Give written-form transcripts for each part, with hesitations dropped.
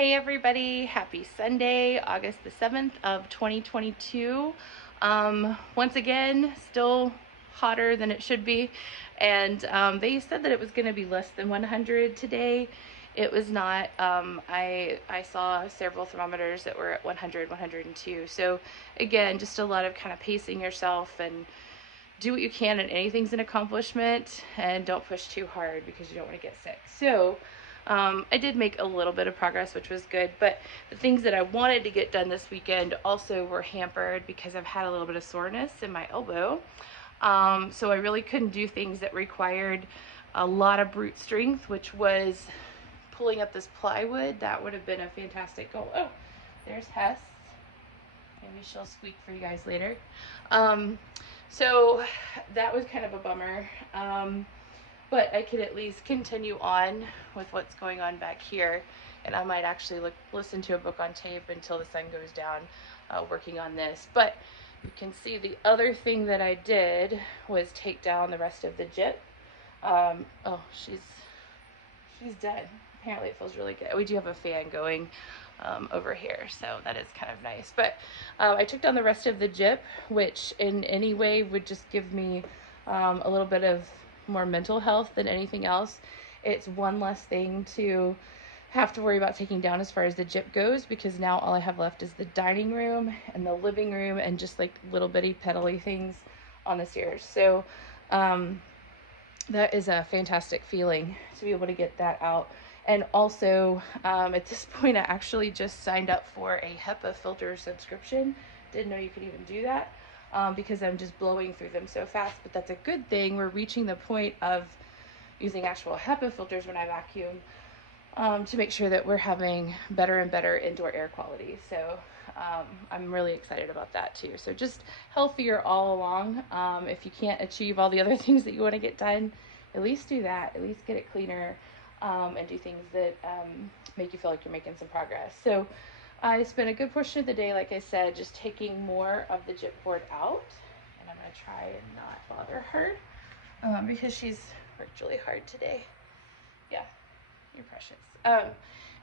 Hey everybody, happy Sunday, August the 7th of 2022. Once again, still hotter than it should be. And they said that it was going to be less than 100 today. It was not. I saw several thermometers that were at 100, 102. So again, just a lot of kind of pacing yourself and do what you can, and anything's an accomplishment, and don't push too hard because you don't want to get sick. So I did make a little bit of progress, which was good, but the things that I wanted to get done this weekend also were hampered because I've had a little bit of soreness in my elbow. So I really couldn't do things that required a lot of brute strength, which was pulling up this plywood. That would have been a fantastic goal. Oh, there's Hess. Maybe she'll squeak for you guys later. So that was kind of a bummer. But I could at least continue on with what's going on back here. And I might actually listen to a book on tape until the sun goes down, working on this. But you can see the other thing that I did was take down the rest of the jip. Oh, she's dead. Apparently it feels really good. We do have a fan going over here, so that is kind of nice. But I took down the rest of the jip, which in any way would just give me a little bit of more mental health than anything else. It's one less thing to have to worry about taking down as far as the jip goes, because now all I have left is the dining room and the living room and just like little bitty pedally things on the stairs. So that is a fantastic feeling to be able to get that out. And also, at this point, I actually just signed up for a HEPA filter subscription. Didn't know you could even do that because I'm just blowing through them so fast. But that's a good thing. We're reaching the point of using actual HEPA filters when I vacuum to make sure that we're having better and better indoor air quality. So I'm really excited about that too. So just healthier all along. If you can't achieve all the other things that you want to get done, at least do that. At least get it cleaner. And do things that make you feel like you're making some progress. So I spent a good portion of the day, like I said, just taking more of the jip board out. And I'm going to try and not bother her because she's worked really hard today. Yeah, you're precious.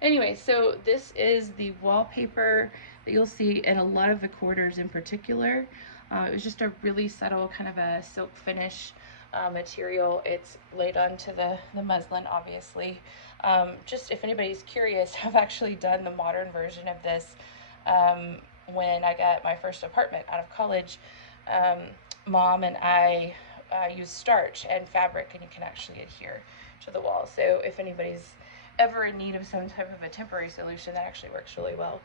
Anyway, so this is the wallpaper that you'll see in a lot of the quarters in particular. It was just a really subtle kind of a silk finish material. It's laid onto the muslin, obviously. Just if anybody's curious, I've actually done the modern version of this when I got my first apartment out of college. Mom and I used starch and fabric, and you can actually adhere to the wall. So if anybody's ever in need of some type of a temporary solution, that actually works really well.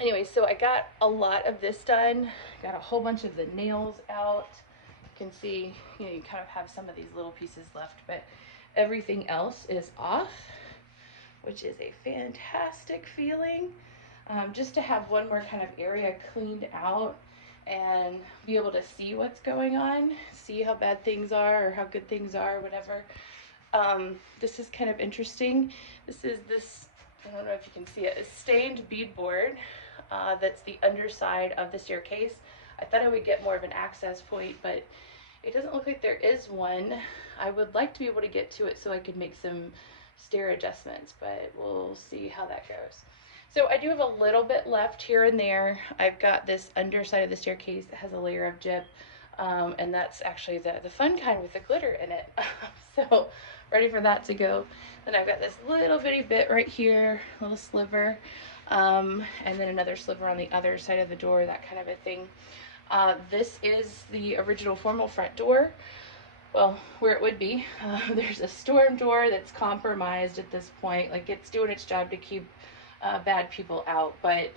Anyway, so I got a lot of this done. Got a whole bunch of the nails out. You can see, you kind of have some of these little pieces left, but everything else is off, which is a fantastic feeling. Just to have one more kind of area cleaned out and be able to see what's going on, see how bad things are or how good things are, whatever. This is kind of interesting. This is I don't know if you can see it, a stained beadboard that's the underside of the staircase. I thought I would get more of an access point, but it doesn't look like there is one. I would like to be able to get to it so I could make some stair adjustments, but we'll see how that goes. So I do have a little bit left here and there. I've got this underside of the staircase that has a layer of jip, and that's actually the fun kind with the glitter in it. So ready for that to go. Then I've got this little bitty bit right here, a little sliver, and then another sliver on the other side of the door, that kind of a thing. This is the original formal front door. Well, where it would be. There's a storm door that's compromised at this point. Like, it's doing its job to keep bad people out, but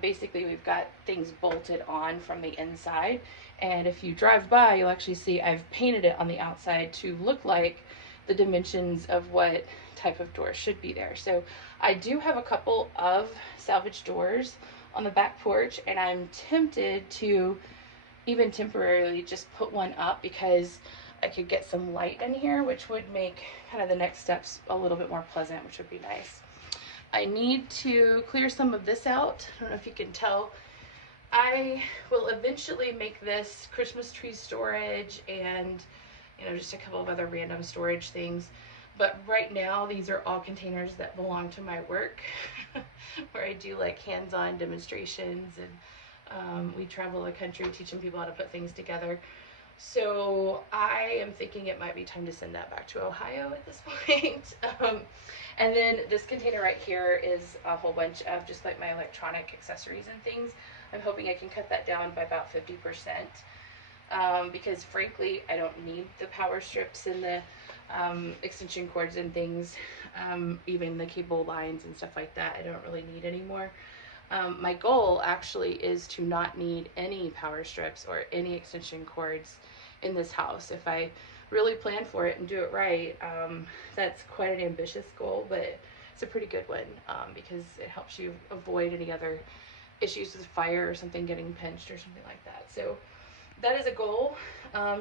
basically we've got things bolted on from the inside. And if you drive by, you'll actually see I've painted it on the outside to look like the dimensions of what type of door should be there. So I do have a couple of salvage doors on the back porch, and I'm tempted to even temporarily just put one up because I could get some light in here, which would make kind of the next steps a little bit more pleasant, which would be nice. I need to clear some of this out. I don't know if you can tell. I will eventually make this Christmas tree storage and just a couple of other random storage things. But right now, these are all containers that belong to my work, where I do like hands-on demonstrations, and we travel the country teaching people how to put things together. So I am thinking it might be time to send that back to Ohio at this point. And then this container right here is a whole bunch of just like my electronic accessories and things. I'm hoping I can cut that down by about 50%, because frankly, I don't need the power strips and the extension cords and things, even the cable lines and stuff like that. I don't really need anymore. My goal actually is to not need any power strips or any extension cords in this house. If I really plan for it and do it right, that's quite an ambitious goal, but it's a pretty good one, because it helps you avoid any other issues with fire or something getting pinched or something like that. So that is a goal.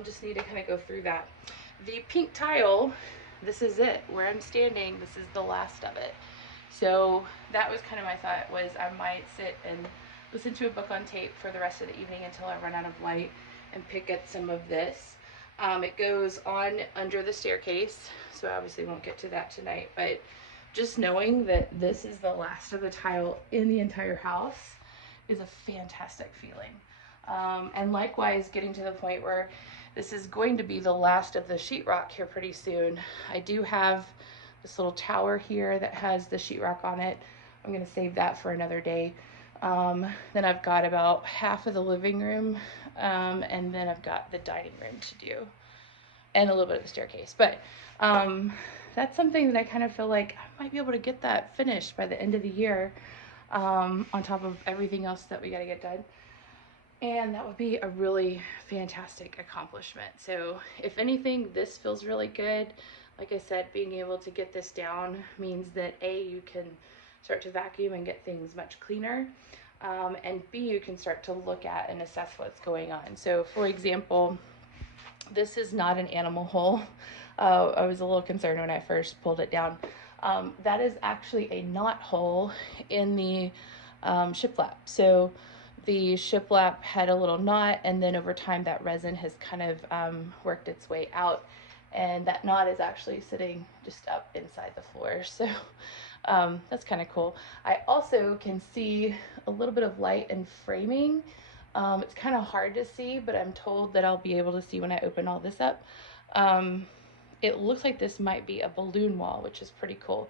Just need to kind of go through that. The pink tile, this is it. Where I'm standing, this is the last of it. So that was kind of my thought, was I might sit and listen to a book on tape for the rest of the evening until I run out of light and pick at some of this. It goes on under the staircase, so I obviously won't get to that tonight, but just knowing that this is the last of the tile in the entire house is a fantastic feeling. And likewise, getting to the point where this is going to be the last of the sheetrock here pretty soon. I do have this little tower here that has the sheetrock on it. I'm going to save that for another day. Then I've got about half of the living room, and then I've got the dining room to do, and a little bit of the staircase. But that's something that I kind of feel like I might be able to get that finished by the end of the year, on top of everything else that we got to get done. And that would be a really fantastic accomplishment. So if anything, this feels really good. Like I said, being able to get this down means that A, you can start to vacuum and get things much cleaner, and B, you can start to look at and assess what's going on. So for example, this is not an animal hole. I was a little concerned when I first pulled it down. That is actually a knot hole in the shiplap. So the shiplap had a little knot, and then over time that resin has kind of worked its way out, and that knot is actually sitting just up inside the floor. So that's kind of cool. I also can see a little bit of light and framing. It's kind of hard to see, but I'm told that I'll be able to see when I open all this up. It looks like this might be a balloon wall, which is pretty cool.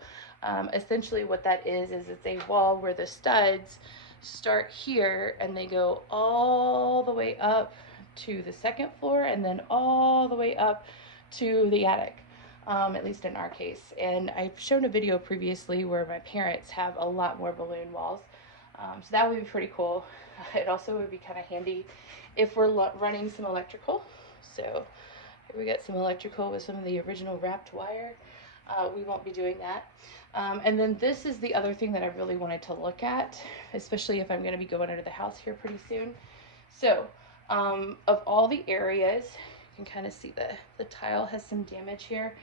Essentially what that is it's a wall where the studs start here and they go all the way up to the second floor and then all the way up to the attic, at least in our case. And I've shown a video previously where my parents have a lot more balloon walls, so that would be pretty cool. It also would be kind of handy if we're running some electrical. So here we got some electrical with some of the original wrapped wire. We won't be doing that. And then this is the other thing that I really wanted to look at, especially if I'm going to be going into the house here pretty soon. So of all the areas, you can kind of see the tile has some damage here.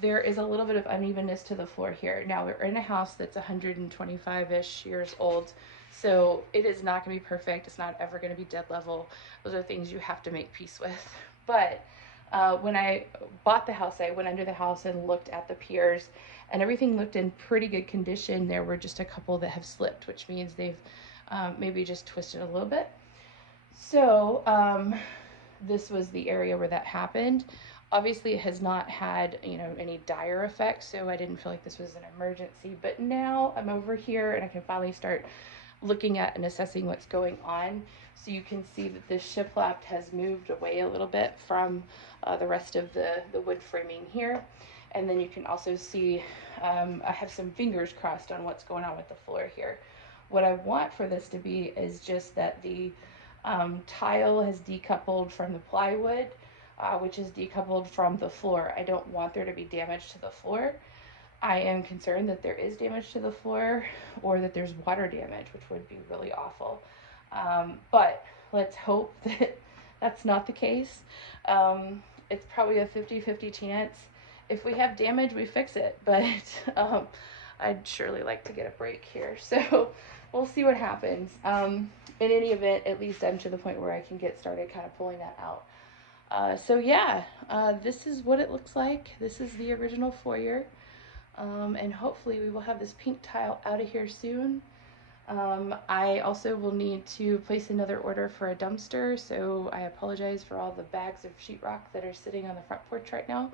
There is a little bit of unevenness to the floor here. Now we're in a house that's 125-ish years old, so it is not going to be perfect. It's not ever going to be dead level. Those are things you have to make peace with. But when I bought the house, I went under the house and looked at the piers, and everything looked in pretty good condition. There were just a couple that have slipped, which means they've maybe just twisted a little bit. So this was the area where that happened. Obviously, it has not had, any dire effects, so I didn't feel like this was an emergency. But now I'm over here and I can finally start looking at and assessing what's going on. So you can see that this shiplap has moved away a little bit from the rest of the wood framing here. And then you can also see I have some fingers crossed on what's going on with the floor here. What I want for this to be is just that the tile has decoupled from the plywood, which is decoupled from the floor. I don't want there to be damage to the floor. I am concerned that there is damage to the floor or that there's water damage, which would be really awful. But let's hope that that's not the case. It's probably a 50-50 chance. If we have damage, we fix it, but I'd surely like to get a break here. So we'll see what happens. In any event, at least I'm to the point where I can get started kind of pulling that out. So yeah, this is what it looks like. This is the original foyer. And hopefully we will have this pink tile out of here soon. I also will need to place another order for a dumpster, so I apologize for all the bags of sheetrock that are sitting on the front porch right now.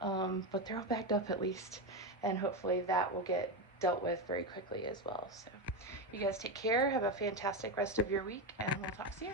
But they're all bagged up at least, and hopefully that will get dealt with very quickly as well. So you guys take care, have a fantastic rest of your week, and we'll talk soon.